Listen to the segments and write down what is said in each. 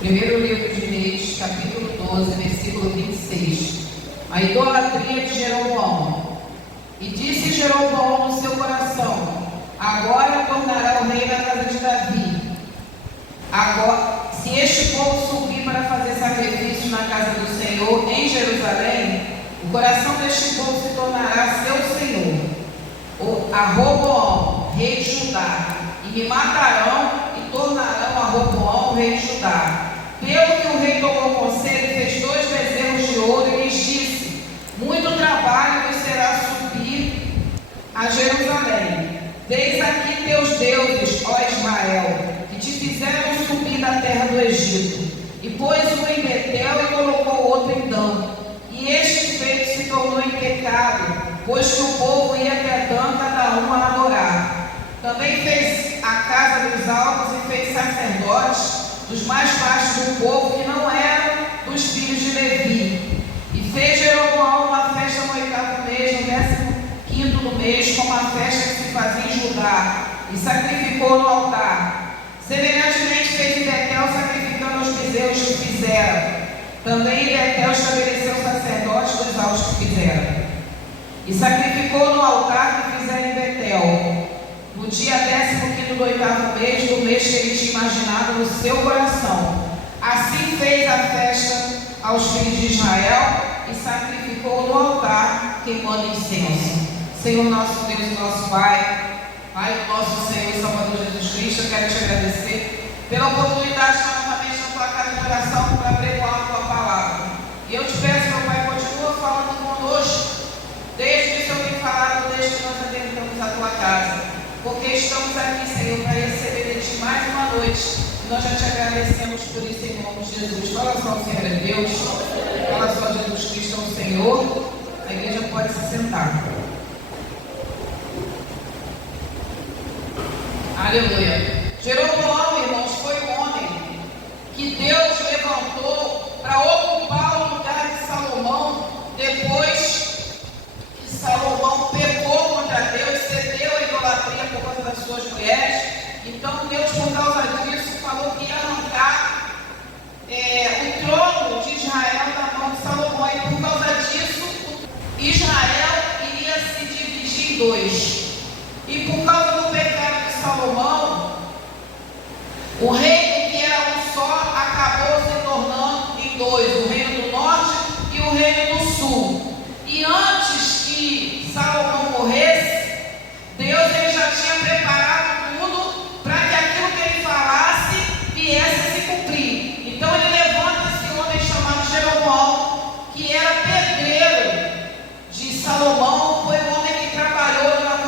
Primeiro livro de Reis, capítulo 12, versículo 26. A idolatria de Jeroboão. E disse Jeroboão no seu coração: agora tornará o rei na casa de Davi. Agora, se este povo subir para fazer sacrifício na casa do Senhor em Jerusalém, o coração deste povo se tornará seu senhor, a Roboão, rei de Judá, e me matarão e tornarão a Roboão, rei de Judá. Pelo que o rei tomou conselho, fez 2 bezerros de ouro e lhes disse: muito trabalho vos será subir a Jerusalém. Eis aqui teus deuses, ó Ismael, que te fizeram subir da terra do Egito. E pôs um em Betel e colocou outro em Dan. E este feito se tornou em pecado, pois que o povo ia até Dan, cada um a adorar. Também fez a casa dos altos e fez sacerdotes dos mais baixos do povo, que não eram dos filhos de Levi. E fez Jeroboão uma festa no 8º mês, no 15º do mês, como a festa que se fazia em Judá, e sacrificou no altar. Semelhantemente fez em Betel, sacrificando os bezerros que fizeram. Também em Betel estabeleceu sacerdotes dos altos que fizeram. E sacrificou no altar que fizeram em Betel, no dia 15º do 8º mês, do mês que ele tinha imaginado no seu coração. Assim fez a festa aos filhos de Israel e sacrificou no altar, queimando incenso. Senhor nosso Deus e nosso Pai, Pai do nosso Senhor e Salvador Jesus Cristo, eu quero te agradecer pela oportunidade de estar novamente na tua casa de oração para pregoar a tua palavra. E eu te peço, meu Pai, continua falando conosco, desde que o Senhor tem falado, desde que nós adentramos a tua casa. Porque estamos aqui, Senhor, para receber de Ti mais uma noite. E nós já te agradecemos por isso em nome de Jesus. Fala só, o Senhor é Deus. Fala só, Jesus Cristo é o Senhor. A igreja pode se sentar. Aleluia. Jeroboão, irmãos, foi um homem que Deus levantou para ocupar o lugar de Salomão depois que Salomão pecou contra Deus, cedeu a idolatria por causa das suas mulheres. Então Deus, por causa disso, falou que ia arrancar o trono de Israel da mão de Salomão. E por causa disso, Israel iria se dividir em 2. E por causa do pecado de Salomão, o reino que era um só acabou se tornando em 2, o reino do norte e o reino do sul. E antes que Salomão morresse, Deus ele já tinha preparado tudo para que aquilo que ele falasse viesse a se cumprir. Então ele levanta esse homem chamado Jeroboão, que era pedreiro de Salomão, foi um homem que trabalhou na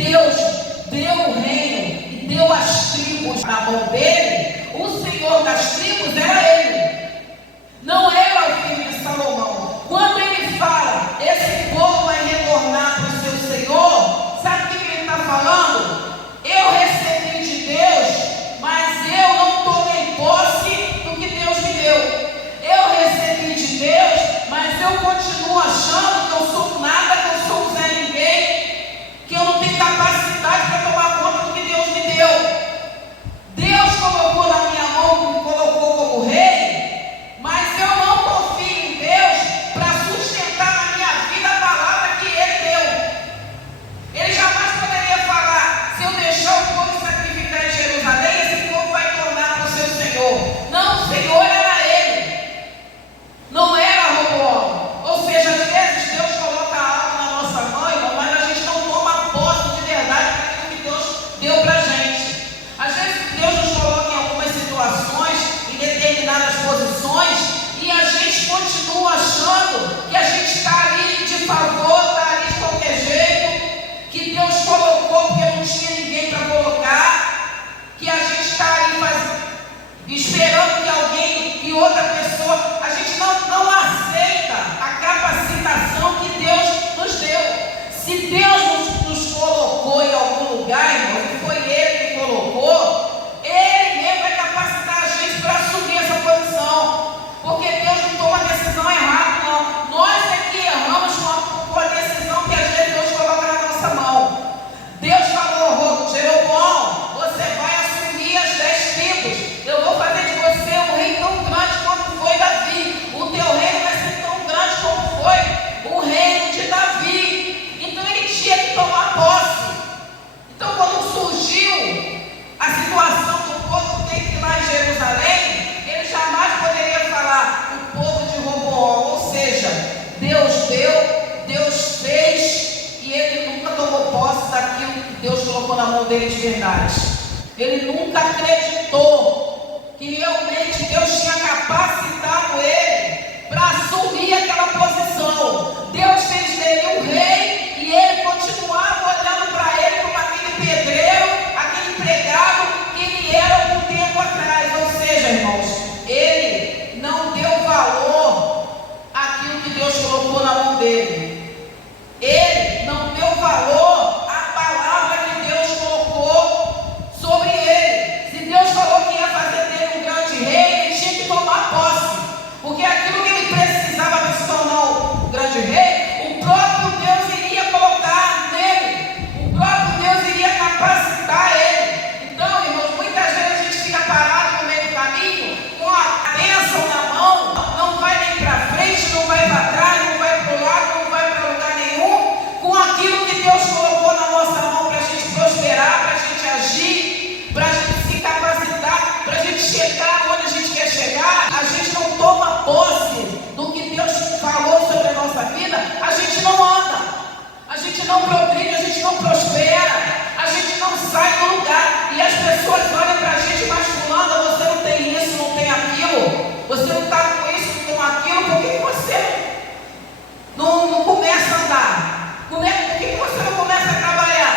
Deus deu o reino e deu as tribos na mão dele, o Senhor das tribos era ele, não era o filho de Salomão. Quando ele fala, esse povo vai retornar para o seu Senhor, sabe o que ele está falando? Eu recebi de Deus, mas eu não tomei posse do que Deus me deu. Eu recebi de Deus, mas eu continuo achando que eu sou nada, que eu sou Zé Ninguém, que eu não tenho capacidade para tomar conta do que Deus me deu. Deus colocou na minha mão, me colocou como rei, mas eu não confio em Deus para sustentar na minha vida a palavra que Ele deu. Ele jamais poderia falar, se eu deixar o povo sacrificar em Jerusalém, esse povo vai tornar para o seu Senhor. Não, o Senhor era Ele, não era Roboão. Ou seja, às vezes Deus coloca algo na nossa mão, irmão, mas a gente não toma posse de verdade daquilo que Deus deu para a gente. Às vezes Deus nos coloca em algumas situações, em determinadas posições, e a gente continua achando que a gente está ali de favor, está ali de qualquer jeito, que Deus colocou porque não tinha ninguém para colocar, que a gente está ali esperando que alguém, que outra pessoa, a gente não aceita a capacitação que Deus nos deu. Se Deus nos colocou em algum lugar, irmão, e foi Ele que colocou, Ele mesmo vai capacitar a gente para assumir essa posição, porque Deus não toma decisão errada, não. Nós é que erramos com a decisão que às vezes Deus coloca na nossa mão. Deus falou, Jeroboão, você vai assumir as 10 tribos. Eu vou fazer de você um rei tão grande como foi Davi. O teu reino vai ser tão grande como foi o reino de Davi. Então ele tinha que tomar posse. Então quando surgiu a situação do povo ter que ir lá em Jerusalém, ele jamais poderia falar o povo de Roboão. Ou seja, Deus deu, Deus fez, e ele nunca tomou posse daquilo que Deus colocou na mão dele de verdade. Ele nunca acreditou que realmente Deus tinha capacitado ele para assumir aquela posição. Deus fez dele um rei e ele continuava olhando para ele como aquele pedreiro, aquele empregado que ele era algum tempo atrás. Ou seja, irmãos, ele não deu valor àquilo que Deus colocou na mão dele. Ele não deu valor à palavra que Deus colocou sobre ele. Se Deus falou que ia fazer dele um grande rei, ele tinha que tomar posse, porque aquilo que ele precisava para se tornar um grande rei, o próprio Deus iria colocar nele, o próprio Deus iria capacitar ele. Então, irmãos, muitas vezes a gente fica parado no meio do caminho, com a bênção na mão, não vai nem para frente, não vai para trás, não vai para o lado, não vai para lugar nenhum, com aquilo que Deus colocou na nossa mão para a gente prosperar, para a gente agir, para a gente se capacitar, para a gente chegar onde a gente quer chegar. A gente não toma posse do que Deus falou sobre a nossa vida, a gente não anda, a gente não progride, a gente não prospera, a gente não sai do lugar, e as pessoas olham para a gente, mas fulana, você não tem isso, não tem aquilo, você não está com isso, não com aquilo, por que você não começa a andar? Por que você não começa a trabalhar?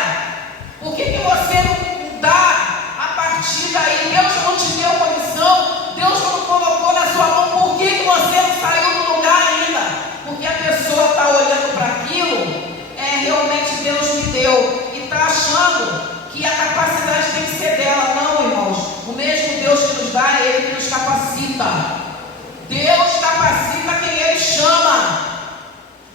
Por que você não dá a partir daí? Deus não te deu condição, Deus não colocou na sua mão, por que você não saiu do lugar ainda? Porque a pessoa está olhando para aquilo, realmente Deus me deu, e está achando que a capacidade tem que ser dela. Não, irmãos, o mesmo Deus que nos dá, é Ele que nos capacita. Deus capacita quem Ele chama.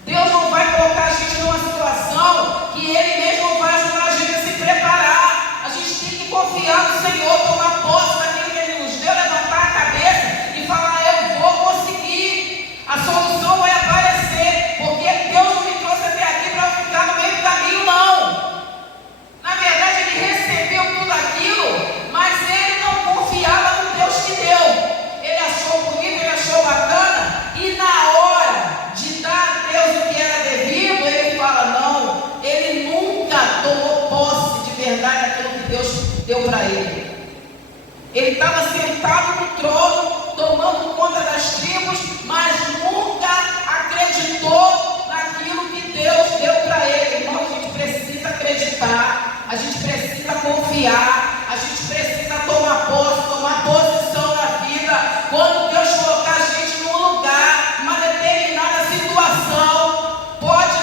Deus não vai colocar a gente numa situação que Ele mesmo vai ajudar a gente a se preparar. A gente tem que confiar no Senhor, tomar posse daquilo que Ele nos deu, levantar a cabeça e falar, eu vou conseguir. A solução vai aparecer, porque Deus não me trouxe até aqui para ficar no meio do caminho, não. Na verdade, Ele recebeu tudo aquilo, mas Ele não confiava no Deus que deu. Ele achou bonito, ele achou bacana, e na hora de dar a Deus o que era devido, ele fala, não, ele nunca tomou posse de verdade daquilo que Deus deu para ele. Ele estava sentado no trono, tomando conta das tribos, mas nunca acreditou naquilo que Deus deu para ele. Irmão, a gente precisa acreditar acreditar, a gente precisa confiar, a gente precisa tomar posição na vida. Quando Deus colocar a gente num lugar, numa determinada situação, pode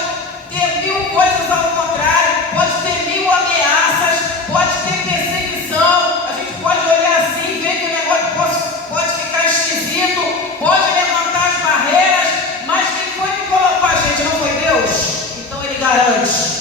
ter mil coisas ao contrário, pode ter mil ameaças, pode ter perseguição, a gente pode olhar assim e ver que o negócio pode ficar esquisito, pode levantar as barreiras, mas quem foi que colocou a gente? Não foi Deus? Então Ele garante.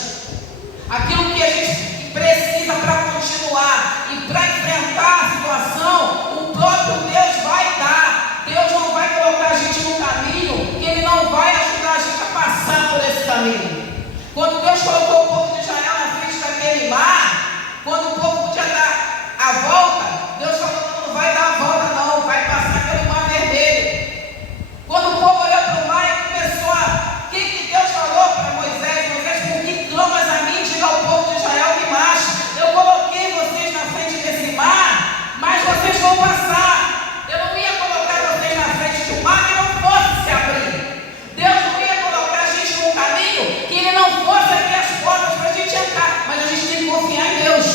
Aquilo que a gente precisa para continuar e para enfrentar a situação, o próprio Deus vai dar. Deus não vai colocar a gente no caminho que Ele não vai ajudar a gente a passar por esse caminho. Quando Deus colocou o povo de Israel na frente daquele mar, quando o povo podia dar a volta, Deus falou: não vai dar a volta não, vai passar pelo mar vermelho. Quando o povo olhou para o mar e começou a... O que Deus falou para Moisés? Moisés, por que clamas a mim? Diga ao povo de Israel que marche. Eu coloquei vocês na frente desse mar, mas vocês vão passar. Eu não ia colocar vocês na frente de um mar que não fosse se abrir. Deus não ia colocar a gente num caminho que Ele não fosse abrir as portas para a gente entrar. Mas a gente tem que confiar em Deus.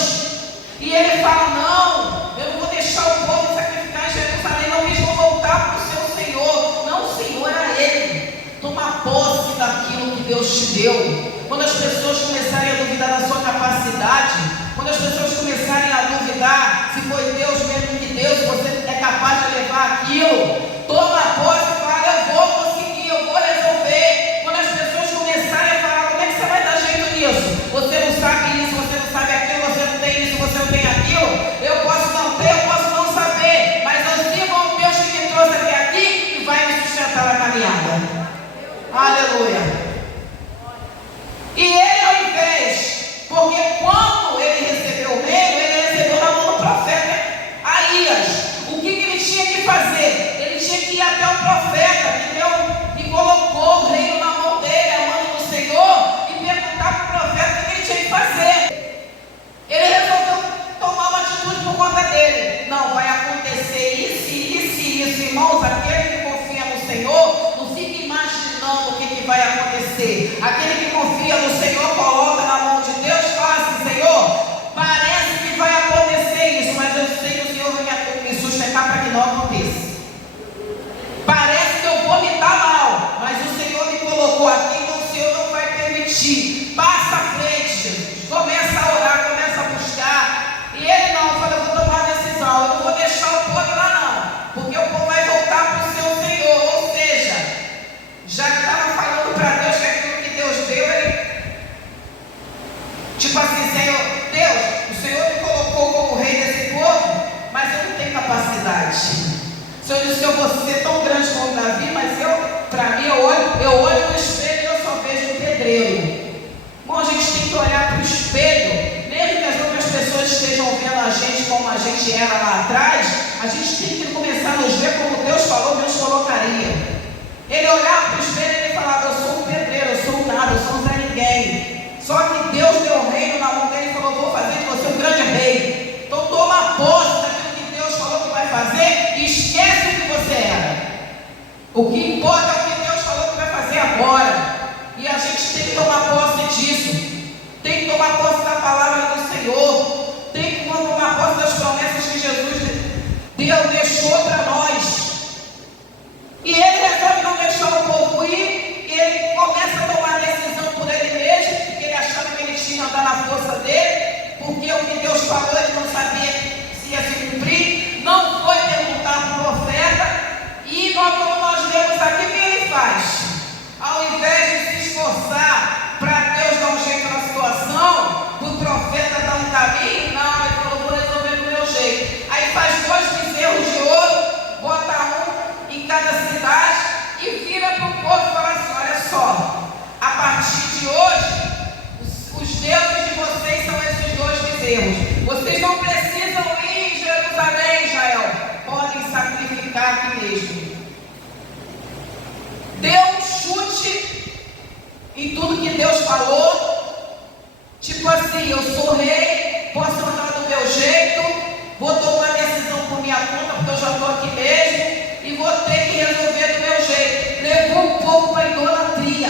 E Ele fala: não, eu não vou deixar o povo sacrificar em Jerusalém, não, eles vão voltar para o seu Senhor. Não, o Senhor é Ele. Toma posse daquilo que Deus te deu. Quando as pessoas começarem a duvidar da sua capacidade, quando as pessoas começarem a duvidar se foi Deus mesmo que Deus, você é capaz de levar aquilo, toma posse e fala: eu vou conseguir, eu vou resolver. Quando as pessoas começarem a falar: como é que você vai dar jeito nisso? Você não sabe isso, você não sabe aquilo, você não tem isso, você não tem aquilo. Eu posso não ter, eu posso não saber, mas eu sirvo ao Deus que me trouxe até aqui e vai me sustentar na caminhada. Aleluia. E ele, ao invés, porque quando ele recebeu o reino, ele recebeu na mão do profeta Aías. O que ele tinha que fazer? Ele tinha que ir até o profeta que colocou o reino na mão dele, a mão do Senhor, e perguntar para o profeta o que ele tinha que fazer. Ele resolveu tomar uma atitude por conta dele. Não, vai acontecer isso, isso e isso. Irmãos, aquele que confia no Senhor, não fique imaginando o que vai acontecer. Aquele que confia no Senhor, coloca na mão de Deus, fala assim: Senhor, parece que vai acontecer isso, mas eu sei que o Senhor vai me sustentar para que não aconteça. Parece que eu vou me dar mal, mas o Senhor me colocou aqui, então o Senhor não vai permitir. Passa à frente, Jesus. Começa a orar, começa a buscar. E ele não, fala: eu vou tomar a decisão, eu não vou deixar o povo lá não, porque o povo vai voltar para o seu Senhor. Ou seja, já estava falando para Deus que aquilo que Deus deu, ele, tipo assim: Senhor, Deus, o Senhor me colocou como rei desse povo, mas eu não tenho capacidade. O Senhor disse que eu vou ser tão grande como Davi, mas para mim, eu olho no espelho e eu só vejo um pedreiro. Bom, a gente tem que olhar para o espelho, mesmo que as outras pessoas estejam vendo a gente como a gente era lá atrás, a gente tem que começar a nos ver como Deus falou, Deus colocaria. Ele olhava para o espelho e ele falava: eu sou um pedreiro, eu sou um nada, eu sou um Zé Ninguém. Só que Deus deu o reino na mão dele e falou: vou fazer de você um grande rei. Então toma posse daquilo que Deus falou que vai fazer e esquece o que você era. O que importa é o que Deus falou que vai fazer agora. E a gente tem que tomar posse disso. Tem que tomar posse da palavra do Senhor. Tem que tomar posse das promessas que Jesus deixou para nós. E ele resolve não deixar o povo ir, e ele começa a tomar a decisão por ele mesmo, porque ele achava que ele tinha que andar na força dele, porque o que Deus falou ele não sabia se ia se cumprir. Não foi perguntar para o profeta, e como nós vemos aqui, o que ele faz? Ao invés de se esforçar para Deus dar um jeito na situação, o profeta dar um caminho, não, ele falou: vou resolver do meu jeito. Aí faz 2 bezerros de ouro, bota um em cada cidade e vira para o povo e fala assim: olha só, a partir de hoje, os deuses de vocês são esses 2 bezerros. Vocês não precisam ir em Jerusalém, Israel, podem sacrificar aqui mesmo. Deu um chute em tudo que Deus falou, tipo assim: eu sou rei, posso andar do meu jeito, vou tomar decisão por minha conta, porque eu já estou aqui mesmo, e vou ter que resolver do meu jeito. Levou o povo para a idolatria.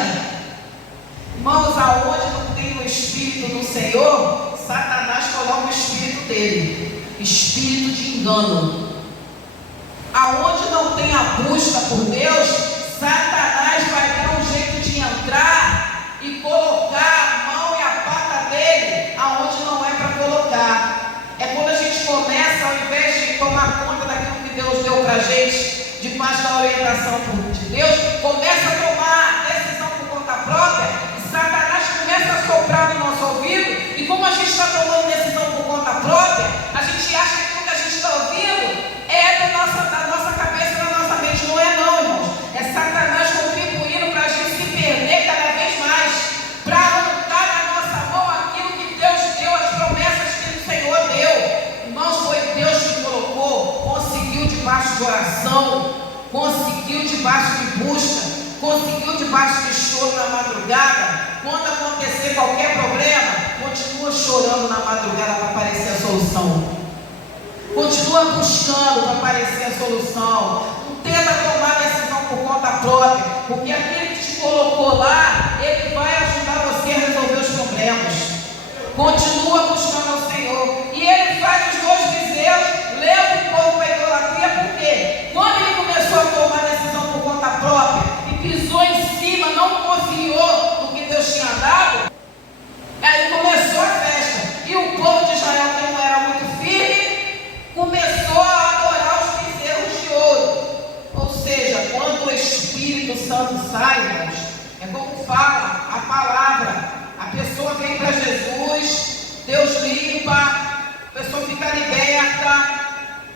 Irmãos, aonde não tem o Espírito do Senhor, Satanás coloca o espírito dele, espírito de engano. Aonde não tem a busca por Deus, Satanás vai dar um jeito de entrar e colocar a mão e a pata dele aonde não é para colocar. É quando a gente começa, ao invés de tomar conta daquilo que Deus deu para a gente, debaixo da orientação de Deus, começa a tomar decisão por conta própria, e Satanás começa a soprar no nosso ouvido, e como a gente está tomando decisão por conta própria, a gente acha que aquilo que a gente está ouvindo é da nossa cabeça, da nossa mente. Não é não, irmãos. É Satanás contribuindo para a gente se perder cada vez mais, para arrancar da nossa mão aquilo que Deus deu, as promessas que o Senhor deu. Irmãos, foi Deus que colocou, conseguiu debaixo de oração, conseguiu debaixo de busca, conseguiu debaixo de choro na madrugada. Quando acontecer qualquer problema, continua chorando na madrugada para aparecer a solução. Continua buscando para aparecer a solução. Não tenta tomar decisão por conta própria, porque aquele que te colocou lá, ele vai ajudar você a resolver os problemas. Continua buscando ao Senhor. E ele faz os dois bezerros, leva o povo para a idolatria, porque quando ele começou a tomar decisão por conta própria e pisou em cima, não confiou no que Deus tinha dado, aí começou a festa. E o povo de Israel, que não era muito firme, começou a adorar os bezerros de ouro. Ou seja, quando o Espírito Santo sai, irmãos, é como fala a palavra. A pessoa vem para Jesus, Deus limpa, a pessoa fica liberta.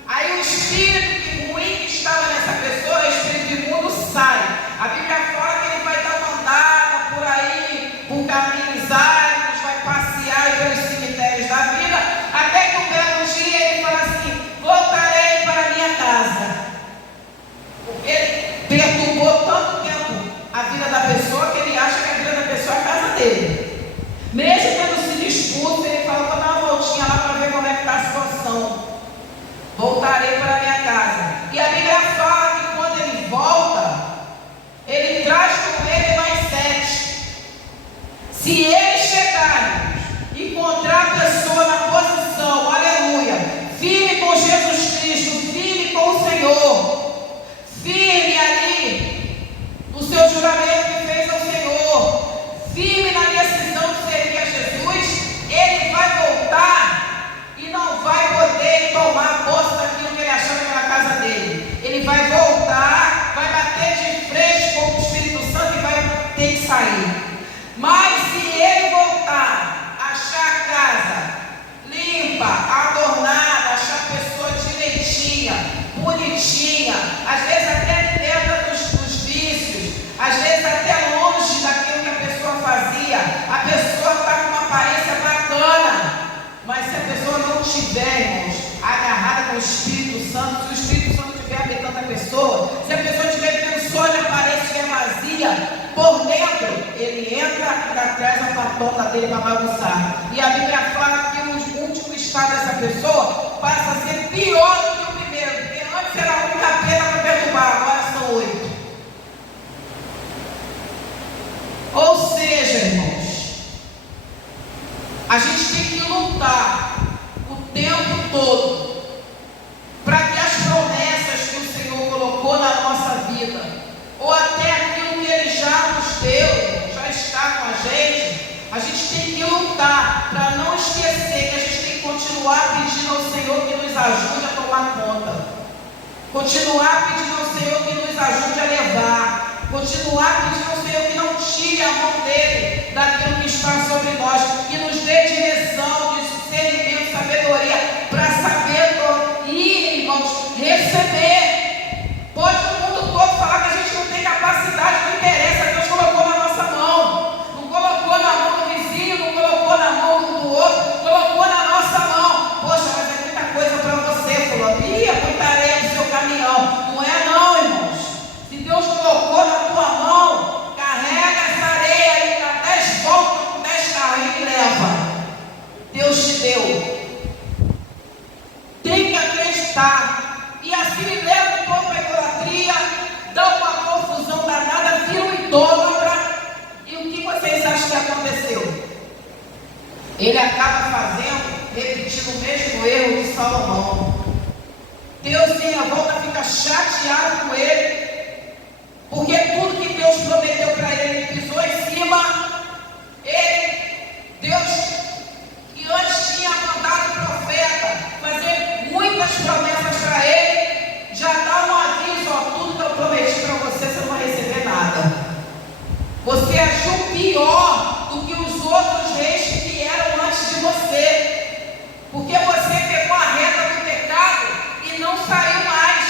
Aí o espírito ruim que estava nessa pessoa, o espírito imundo, sai. A Bíblia fala que ele vai dar uma andada por aí, por caminhos áridos, vai passear pelos cemitérios da vida, até que um belo dia ele fala assim: voltarei para a minha casa. Porque ele perturbou tanto tempo a vida da pessoa que ele acha que a vida da pessoa é a casa dele. Mesmo tendo sido expulso, ele fala: vou dar uma voltinha lá para ver como é que está a situação. Voltarei para a minha casa. E a Bíblia fala que quando ele volta, ele traz com ele mais 7. Se ele chegar e encontrar a pessoa na posição, aleluia, firme com Jesus Cristo, firme com o Senhor, firme ali no seu juramento que fez ao Senhor, firme na decisão de servir a Jesus, ele vai voltar e não vai poder tomar posse daquilo que ele achava que era a casa dele. Ele vai voltar, vai bater de frente com o Espírito Santo e vai ter que sair. Mas se ele voltar, achar a casa limpa, adornada, achar a pessoa direitinha, bonitinha, às vezes até liberta dos vícios, às vezes até longe daquilo que a pessoa fazia, a pessoa está com uma aparência bacana, mas se a pessoa não estiver, irmãos, agarrada com o Espírito Santo, se o Espírito Santo estiver habitando a pessoa, se a pessoa estiver vivendo só de aparência, estiver vazia, por dentro, ele entra e traz a patota dele para bagunçar. E a Bíblia fala que o último estado dessa pessoa passa a ser pior do que o primeiro, porque antes era um capeta para perturbar, agora são 8. Ou seja, irmãos, a gente tem que lutar o tempo todo para que as promessas que o Senhor colocou na nossa vida, ou até aquilo que Ele já nos deu, já está com a gente tem que lutar para não esquecer que a gente tem que continuar pedindo ao Senhor que nos ajude a tomar conta, continuar pedindo ao Senhor que nos ajude a levar, continuar pedindo ao Senhor que não tire a mão dele daquilo que está sobre nós, que nos dê direção, discernimento, sabedoria, para saber ir, irmãos, receber. Pode o mundo todo falar que a gente não tem capacidade, não interessa, Deus colocou na nossa mão, não colocou na mão do vizinho, não colocou na mão do outro, colocou na nossa mão. Poxa, mas é muita coisa para você, fulano. Ih, é muita areia no seu caminhão. Não é não, irmãos. Se Deus colocou na tua mão, carrega essa areia aí, dá 10 voltas com 10 carrinhos e leva. Deus te deu. Tem que acreditar. E assim leva o povo para a idolatria, dá uma confusão danada, vira um idólatra. E o que vocês acham que aconteceu? ele acaba repetindo o mesmo erro de Salomão. Deus em volta fica chateado com ele, porque tudo que Deus prometeu para ele, ele pisou em cima. Deus, que antes tinha mandado o profeta fazer muitas promessas para ele, já dá um aviso: tudo que eu prometi para você, você não vai receber nada. Você agiu pior do que os outros reis que vieram antes de você, porque você pegou a reta do pecado e não saiu mais.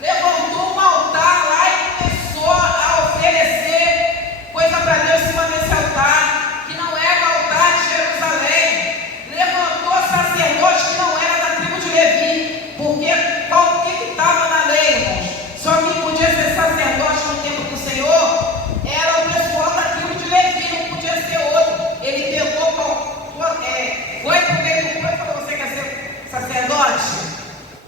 Levantou um altar lá e começou a oferecer coisa para Deus em cima desse altar, que não era o altar de Jerusalém. Levantou sacerdote que não era da tribo de Levi, porque o que estava na lei, irmãos? Só quem podia ser sacerdote no tempo do Senhor era o pessoal da tribo de Levi, não podia ser outro. Ele pegou, foi para o meio do povo e falou: você quer ser sacerdote?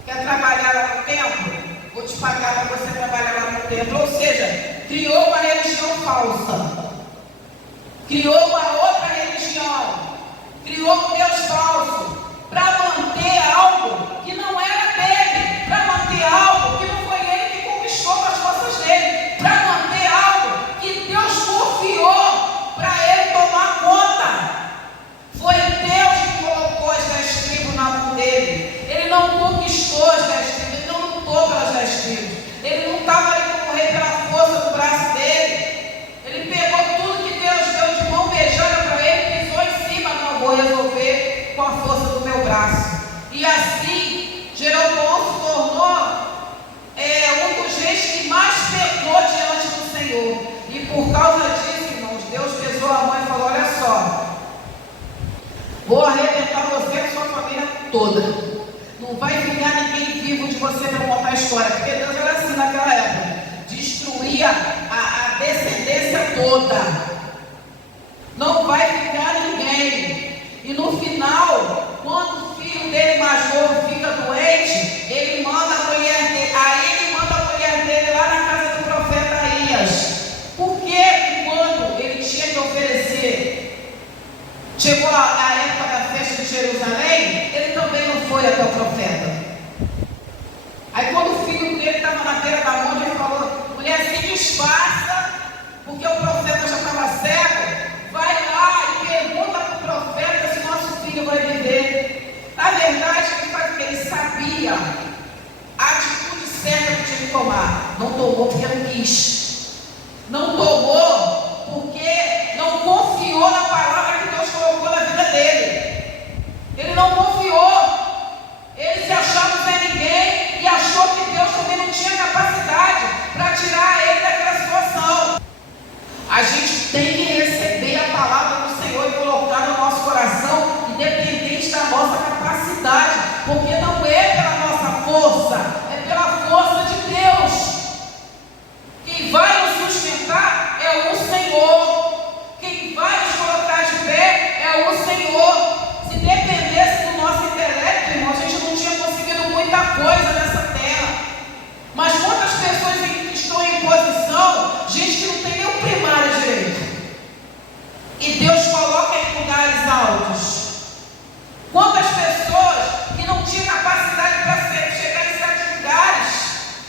Quer trabalhar lá no templo? Vou te pagar para você trabalhar lá no templo. Ou seja, criou uma religião falsa, criou uma outra religião, criou um Deus falso, para manter algo que não era dele, para manter algo que não foi ele que conquistou com as forças dele, para manter algo que Deus confiou para ele tomar conta. Foi Deus que colocou as 10 tribos na mão dele. Ele não conquistou as 10 tribos, ele não lutou pelas 10 tribos, ele não estava ali como rei pela força do braço dele. Ele pegou tudo que Deus deu de mão beijada para ele e pisou em cima: não vou resolver com a força do meu braço. E assim, Jeroboão se tornou um dos reis que mais pecou diante do Senhor. E por causa disso, irmãos, Deus pesou a mão e falou: olha só, vou arrebentar você e a sua família toda. Não vai ficar ninguém vivo de você para contar a história, porque Deus era assim naquela época, destruía a descendência toda. Não vai ficar ninguém. E no final, quando o filho dele mais novo fica doente, ele manda a mulher dele, lá na casa do profeta Aías. Por que quando ele tinha que oferecer, chegou a época da festa de Jerusalém, ele também não foi até o profeta? Aí quando o filho dele estava na beira da monte, ele falou: mulher, se disfarça, porque o profeta já estava cego, vai lá e pergunta para o profeta se nosso filho vai viver. Na verdade, ele sabia a atitude certa que tinha que tomar. Não tomou porque não quis. Não tomou porque não confiou na palavra que Deus colocou na vida dele. Ele não confiou. Ele se achava sem ninguém e achou que Deus também não tinha capacidade para tirar ele daquela situação. A gente tem que receber a palavra do Senhor e colocar no nosso coração, independente da nossa capacidade, porque não é pela nossa força, é pela força de Deus. Quem vai nos sustentar é o Senhor. Quem vai nos colocar de pé é o Senhor. Se dependesse do nosso intelecto, irmão, a gente não tinha conseguido muita coisa nessa terra. Mas quantas pessoas que estão em posição, gente que não tem nem o primário direito, e Deus coloca em lugares altos? Quantas pessoas que não tinham capacidade para chegar em certos lugares,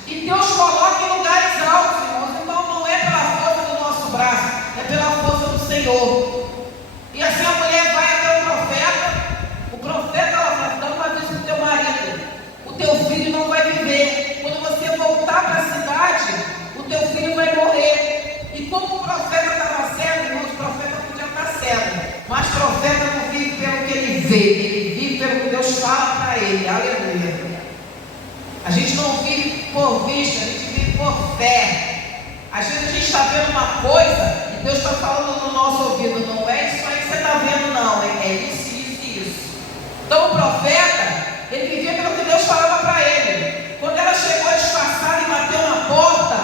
e Deus coloca em lugares altos, irmãos? Então não é pela força do nosso braço, é pela força do Senhor. E assim a mulher vai até o profeta ela fala: dá uma vez para o teu marido, o teu filho não vai viver. Quando você voltar para a cidade, o teu filho vai morrer. E como o profeta estava cego, irmãos, o profeta podia estar cego, mas o profeta não vive pelo que ele vê, ele vive pelo que Deus fala para ele. Aleluia. A gente não vive por vista, a gente vive por fé. Às vezes a gente está vendo uma coisa e Deus está falando no nosso ouvido: não é isso aí que você está vendo, não, é isso, isso e isso. Então o profeta, ele vivia pelo que Deus falava para ele. Quando ela chegou disfarçada e bateu na porta,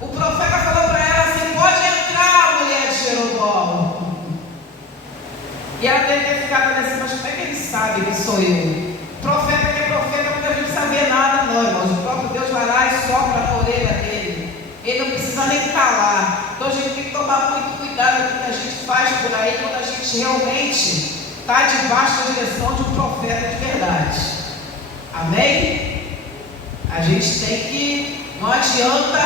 o profeta falou para ela assim: pode entrar, mulher de Jeroboão. E ela deve ter ficado assim: mas como é que ele sabe que sou eu? Profeta que é profeta não deve saber nada, não, irmãos. O próprio Deus vai lá e sopra na orelha dele. Ele não precisa nem calar. Então a gente tem que tomar muito cuidado com o que a gente faz por aí, quando a gente realmente está debaixo da direção de um profeta de verdade. Amém? A gente tem que, não adianta,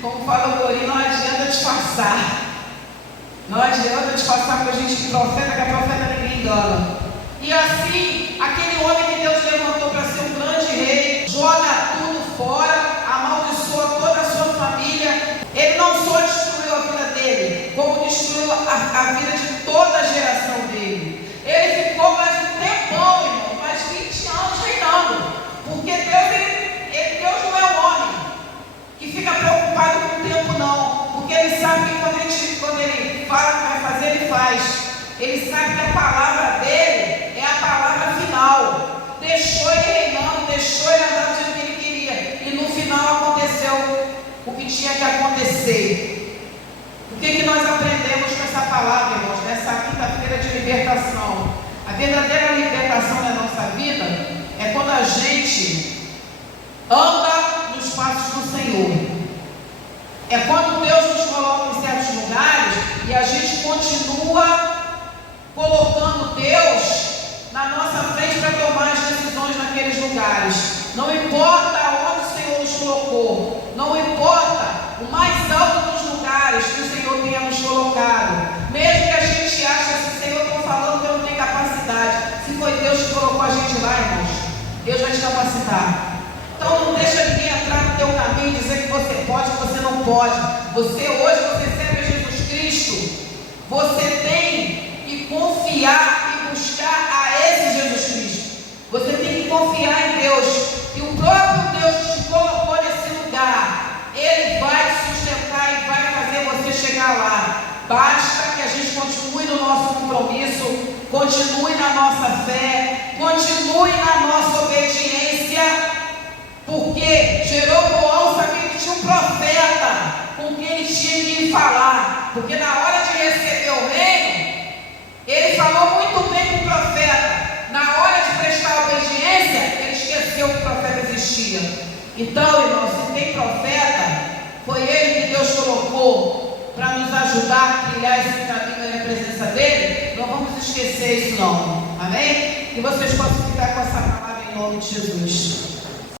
como fala o Corinho, não adianta disfarçar. Não adianta disfarçar com a gente de profeta, que a profeta ninguém engana. E assim, aquele homem que Deus levantou para ser um grande rei, joga tudo fora, amaldiçoa toda a sua família. Ele não só destruiu a vida dele, como destruiu a vida de toda a geração dele. Ele ficou mais um tempão, irmão, mais 20 anos reinando. Porque Deus não é um homem que fica preocupado com o tempo, não. Porque ele sabe que quando ele fala que vai fazer, ele faz. Ele sabe que a palavra dele é a palavra final. Deixou ele reinando, deixou ele andar do jeito que ele queria. E no final aconteceu o que tinha que acontecer. O que nós aprendemos com essa palavra, irmãos, nessa quinta-feira de libertação? A verdadeira libertação da nossa vida é quando a gente anda nos passos do Senhor. É quando Deus nos coloca em certos lugares e a gente continua colocando Deus na nossa frente para tomar as decisões naqueles lugares. Não importa onde o Senhor nos colocou, não importa o mais alto dos lugares que o Senhor tenha nos colocado, mesmo que a gente ache que o Senhor está falando que eu não tenho capacidade, se foi Deus que colocou a gente lá, irmãos, Deus vai te capacitar. Então não deixa ninguém entrar no teu caminho e dizer que você pode, que você não pode. Você serve a Jesus Cristo, você tem que confiar e buscar a esse Jesus Cristo. Você tem que confiar em Deus, e o próprio Deus que te colocou nesse lugar, Ele vai te sustentar e vai fazer você chegar lá. Basta que a gente continue no nosso compromisso, continue na nossa fé, continue na nossa obediência, porque Jeroboão sabia que tinha um profeta com quem ele tinha que ir falar, porque na hora de receber o reino, ele falou muito bem com o profeta. Na hora de prestar obediência, ele esqueceu que o profeta existia. Então, irmão, se tem profeta, foi ele que Deus colocou para nos ajudar a trilhar esse caminho na presença dele. Não vamos esquecer isso, não. Amém? Que vocês possam ficar com essa palavra em nome de Jesus.